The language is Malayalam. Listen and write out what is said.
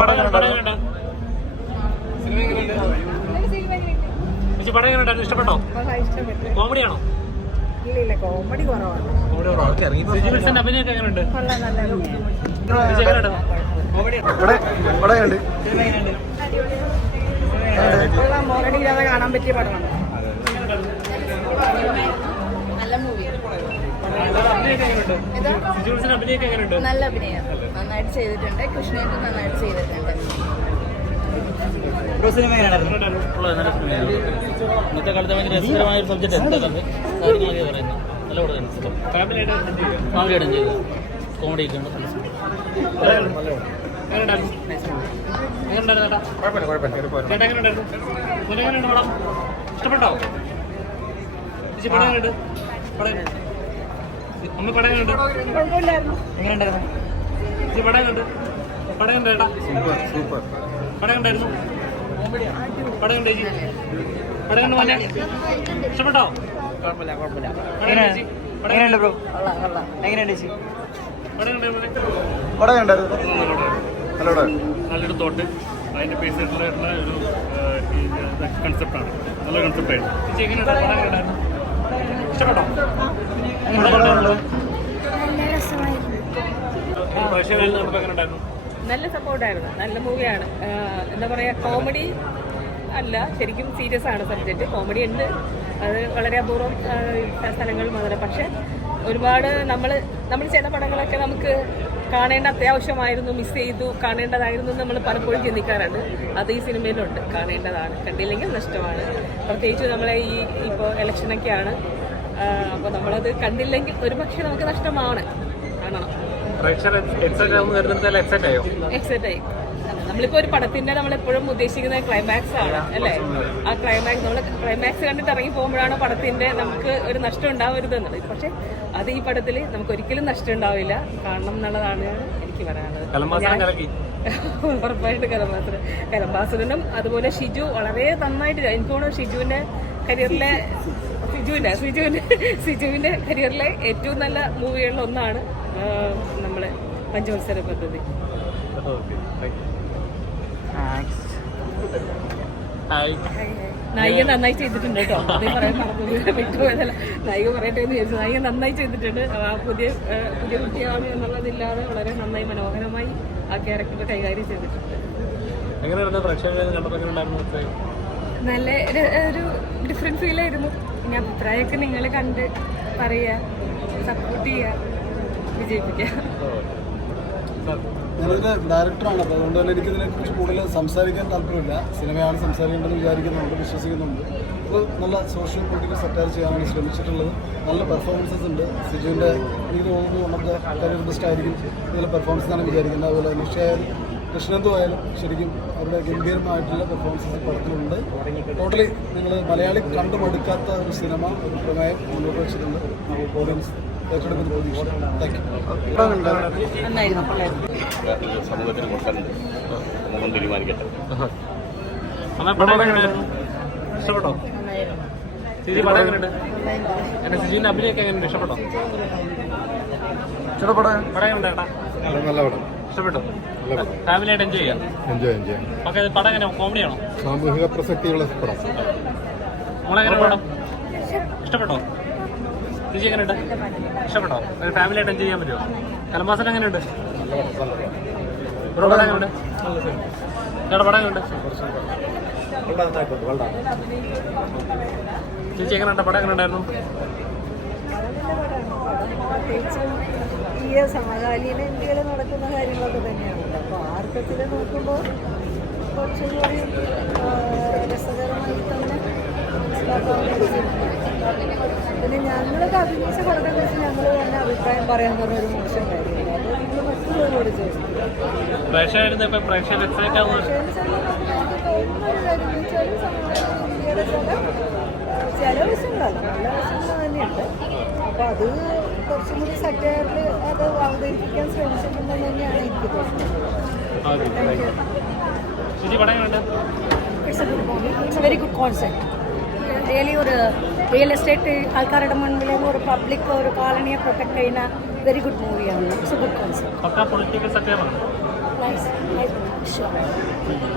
പടം എങ്ങനെയുണ്ട് ചേച്ചി പടം എങ്ങനെയുണ്ടായിരുന്നു ഇഷ്ടപ്പെട്ടോ? കോമഡിയാണോ ഇല്ല ഇല്ല കോമഡി അഭിനയൊക്കെ എങ്ങനെയുണ്ട് കാണാൻ പറ്റിയ പടമാണ്. നല്ല മൂവിയാണ് അഭിനയൊക്കെ എങ്ങനെയുണ്ട് സിജു അഭിനയൊക്കെ എങ്ങനെയുണ്ട് നല്ല അഭിനയം. നന്നായിട്ട് ചെയ്തിട്ടുണ്ട്. കൃഷ്ണേന്ദ്രൻ നന്നായിട്ട് ചെയ്തിട്ടുണ്ട്. ഇന്നത്തെ കാലത്ത് ഭയങ്കര രസകരമായ ഒരു സബ്ജക്റ്റ് നല്ല എൻജോയ് ചെയ്തു. കോമഡി ഒക്കെ ഉണ്ട് ഇഷ്ടപ്പെട്ടോ? പടം എങ്ങനെയുണ്ട്? അമ്മ പടം എങ്ങനെയുണ്ട്? എങ്ങനെയുണ്ടായിരുന്നു? പടം പടം സൂപ്പർ സൂപ്പർ. പടം എങ്ങനെയുണ്ടായിരുന്നു പടം എങ്ങനെയുണ്ട് പടം എങ്ങനെ മോനെ? ഇഷ്ടപ്പെട്ടോ? കുഴപ്പമില്ല കുഴപ്പമില്ല. എങ്ങനെയുണ്ട് ബ്രോ? എങ്ങനെയുണ്ട് ചേച്ചി പടം നല്ലൊരു തോട്ട്. അതിന്റെ ബേസ് ആയിട്ടുള്ള ഒരു കൺസെപ്റ്റാണ് നല്ല കൺസെപ്റ്റായിരുന്നു ഇഷ്ടപ്പെട്ടോ പടം എങ്ങനെയുണ്ട് പ്രേക്ഷകരിൽ നിന്നപ്പോൾ എങ്ങനെയുണ്ടായിരുന്നു നല്ല സപ്പോർട്ടായിരുന്നു. നല്ല മൂവിയാണ്. എന്താ പറയുക കോമഡി അല്ല ശരിക്കും സീരിയസ് ആണ് സബ്ജക്റ്റ് കോമഡി ഉണ്ട്. അത് വളരെ അപൂർവം സ്ഥലങ്ങൾ മാത്രം പക്ഷെ ഒരുപാട് നമ്മൾ നമ്മൾ ചില പടങ്ങളൊക്കെ നമുക്ക് കാണേണ്ട അത്യാവശ്യമായിരുന്നു മിസ് ചെയ്തു കാണേണ്ടതായിരുന്നു നമ്മൾ പലപ്പോഴും ചിന്തിക്കാറുണ്ട്. അത് ഈ സിനിമയിലുണ്ട്. കാണേണ്ടതാണ്. കണ്ടില്ലെങ്കിൽ നഷ്ടമാണ്. പ്രത്യേകിച്ച് നമ്മളെ ഈ ഇപ്പോൾ ഇലക്ഷനൊക്കെയാണ് അപ്പോൾ നമ്മളത് കണ്ടില്ലെങ്കിൽ ഒരുപക്ഷെ നമുക്ക് നഷ്ടമാണ്. കാണണം. നമ്മളിപ്പോ ഒരു പടത്തിന്റെ നമ്മൾ എപ്പോഴും ഉദ്ദേശിക്കുന്ന ക്ലൈമാക്സ് ആണ് അല്ലേ? ആ ക്ലൈമാക്സ് നമ്മൾ ക്ലൈമാക്സ് കണ്ടിട്ട് ഇറങ്ങി പോകുമ്പോഴാണ് പടത്തിന്റെ നമുക്ക് ഒരു നഷ്ടം ഉണ്ടാവരുത് എന്നുള്ളത് പക്ഷെ അത് ഈ പടത്തിൽ നമുക്ക് ഒരിക്കലും നഷ്ടം ഉണ്ടാവില്ല. കാണണം എന്നുള്ളതാണ് എനിക്ക് പറയാനുള്ളത്. ഉറപ്പായിട്ട് കലംബാസുരൻ കലംബാസുരനും അതുപോലെ ഷിജു വളരെ നന്നായിട്ട് എനിക്ക് തോന്നുന്നു ഷിജുവിന്റെ കരിയറിലെ സിജുവിന്റെ സിജുവിന്റെ സിജുവിന്റെ കരിയറിലെ ഏറ്റവും നല്ല മൂവികളിൽ ഒന്നാണ്. നമ്മളെ പഞ്ചവത്സര പദ്ധതി. നായിക നന്നായി ചെയ്തിട്ടുണ്ട് കേട്ടോ. അത് പറയാൻ വിട്ടുപോയതല്ല നായിക പറയട്ടെ എന്ന് വിചാരിച്ചു. നായിക നന്നായി ചെയ്തിട്ടുണ്ട്. ആ പുതിയ പുതിയ കുട്ടിയാണ് എന്നുള്ളതില്ലാതെ വളരെ നന്നായി മനോഹരമായി ആ ക്യാരക്ടർ കൈകാര്യം ചെയ്തിട്ടുണ്ട്. നല്ല ഒരു ഡിഫറെന്റ് ഫീൽ ആയിരുന്നു. പിന്നെ അഭിപ്രായമൊക്കെ നിങ്ങൾ കണ്ട് പറയുക സപ്പോർട്ട് ചെയ്യുക. വിജയിപ്പിക്കുക. ഞാനിതിന്റെ ഡയറക്ടറാണ്. അപ്പോൾ അതുകൊണ്ട് തന്നെ എനിക്കിതിനെ കുറിച്ച് കൂടുതൽ സംസാരിക്കാൻ താല്പര്യമില്ല. സിനിമയാണ് സംസാരിക്കേണ്ടതെന്ന് വിചാരിക്കുന്നുണ്ട് വിശ്വസിക്കുന്നുണ്ട്. അപ്പോൾ നല്ല സോഷ്യൽ പൊളിറ്റിക്കൽ സെറ്റാർ ചെയ്യാനാണ് ശ്രമിച്ചിട്ടുള്ളത്. നല്ല പെർഫോമൻസസ് ഉണ്ട്. സിജുവിന്റെ എനിക്ക് തോന്നുന്നു നമുക്ക് കരിയർ ബെസ്റ്റ് ആയിരിക്കും. നല്ല പെർഫോമൻസ് എന്നാണ് വിചാരിക്കുന്നത്. അതുപോലെ നിഷയായാലും കൃഷ്ണന്തു ആയാലും ശരിക്കും അവരുടെ ഗംഭീരമായിട്ടുള്ള പെർഫോമൻസസ് പടത്തിലുണ്ട്. ടോട്ടലി നിങ്ങൾ മലയാളി കണ്ടു മടുക്കാത്ത ഒരു സിനിമ ഒരു പ്രമേയം മുന്നോട്ട് വെച്ചിട്ടുണ്ട്. ഓഡിയൻസ് ഏറ്റെടുക്കുന്ന പ്രതീക്ഷ. സമൂഹത്തിന് കൊടുക്കാനുണ്ട് സമൂഹം തീരുമാനിക്കട്ടെ ഇഷ്ടപ്പെട്ടോ? സിജി പടം എങ്ങനെയുണ്ട്? എന്റെ സിജുവിന്റെ അഭിനയൊക്കെ എങ്ങനെയുണ്ട്? ഇഷ്ടപ്പെട്ടോ? ചേട്ടാ പടം പടം ചേട്ടാ? നല്ല പടം. ഇഷ്ടപ്പെട്ടോ? ഫാമിലി ആയിട്ട് എൻജോയ് ചെയ്യാം? എൻജോയ് ചെയ്യാം ഓക്കെ പടം എങ്ങനെ? കോമഡിയാണോ സാമൂഹിക പ്രസക്തിയുള്ള പടം. നമ്മളെങ്ങനെ പടം? ഇഷ്ടപ്പെട്ടോ? ചേച്ചി എങ്ങനെയുണ്ട്? ഇഷ്ടപ്പെട്ടോ? ഒരു ഫാമിലി ആയിട്ട് എൻജോയ് ചെയ്യാൻ പറ്റുമോ? കലമാസൻ എങ്ങനെയുണ്ട്? പടം എങ്ങനെയുണ്ട്? ചേട്ടാ പടം എങ്ങനെയുണ്ട്? ചേച്ചി എങ്ങനെയുണ്ട് പടം എങ്ങനെ ഉണ്ടായിരുന്നു? പ്രത്യേകിച്ചും ഈ സമകാലീന ഇന്ത്യയിൽ നടക്കുന്ന കാര്യങ്ങളൊക്കെ തന്നെയാണല്ലോ അപ്പോൾ ആ അർത്ഥത്തിൽ നോക്കുമ്പോൾ കുറച്ചും കൂടി രസകരമായി തന്നെ. പിന്നെ ഞങ്ങളൊക്കെ അഭിനയിച്ച പടത്തെ കുറിച്ച് ഞങ്ങൾ തന്നെ അഭിപ്രായം പറയാൻ പറഞ്ഞ ഒരു മോശം കാര്യമില്ല മറ്റുള്ളവരോട് സമകാലീന ഇന്ത്യയുടെ ചില വശങ്ങളല്ല നല്ല വശങ്ങൾ തന്നെയുണ്ട്. അപ്പോൾ അത് കുറച്ചും കൂടി സറ്റയറിൽ അത് അവതരിപ്പിക്കാൻ ശ്രമിച്ചിട്ടുണ്ടെന്ന് തന്നെയാണ് എനിക്ക് തോന്നുന്നത്. It's a good concept really ഒരു റിയൽ എസ്റ്റേറ്റ് ആൾക്കാരുടെ മുൻപിൽ ഒരു പബ്ലിക് ഒരു കോളനിയെ പ്രൊട്ടക്ട് ചെയ്യുന്ന വെരി ഗുഡ് മൂവിയാണ് ഇറ്റ്സ് എ ഗുഡ് കോൺസെപ്റ്റ് പക്ക പൊളിറ്റിക്കൽ സത്യം നൈസ് നൈസ് ഷുവർ